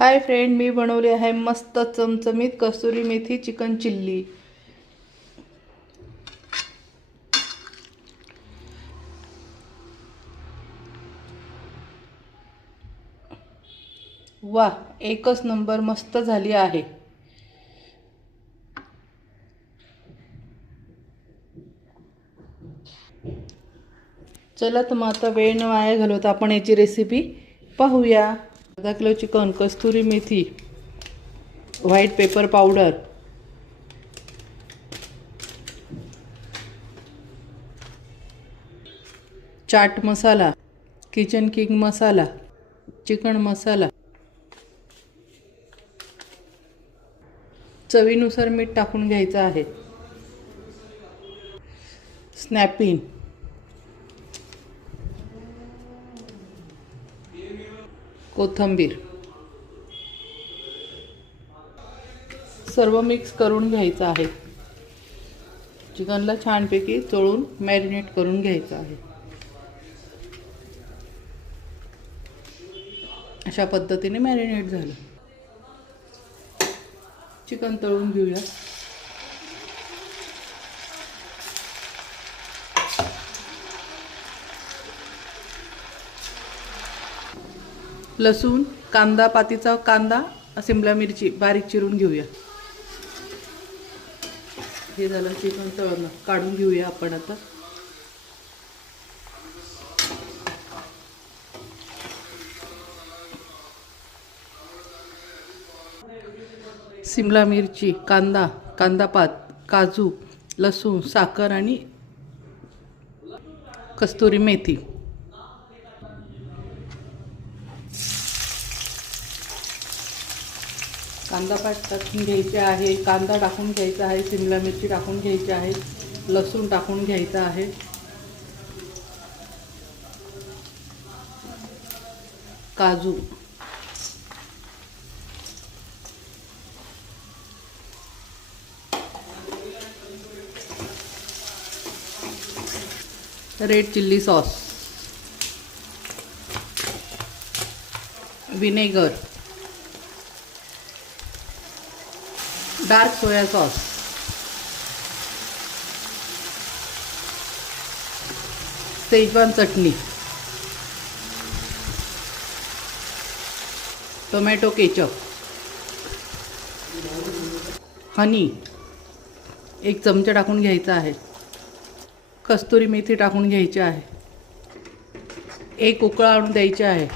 Hi friend मी बनवली आहे मस्त चमचमीत कसुरी मेथी चिकन चिल्ली. वा एकच नंबर मस्त झाली आहे. चला तर मग आता वेळ न वाया घालवता आपण याची रेसिपी पाहूया. अर्धा kilo chicken kasturi methi white pepper powder chaat masala kitchen king masala chicken masala. चवीनुसार मीठ टाकून घ्यायचं आहे. स्नॅपिंग कोथंबीर. सर्व मिक्स करून घ्यायचं आहे. चिकनला छानपैकी चोळून मॅरिनेट करून घ्यायचं आहे. अशा पद्धतीने मॅरिनेट झालं. चिकन तळून घेऊया. लसूण कांदा पातीचा कांदा सिमला मिरची बारीक चिरून घेऊया. हे झालं चिकन तळणं काढून घेऊया आपण आता. सिमला मिरची कांदा कांदापात काजू लसूण साखर आणि कस्तुरी मेथी. कांदा पात टाकून घ्यायचे आहे. कांदा टाकून घ्यायचा आहे शिमला मिरची टाकून घ्यायची आहे लसूण टाकून घ्यायचा आहे. काजू. Red chilli sauce. Vinegar. Dark soya sauce schezwan chutney tomato ketchup honey एक चमचा टाकून घ्यायचा आहे. कस्तुरी मेथी टाकून घ्यायची आहे. एक उकळा आणून द्यायची आहे.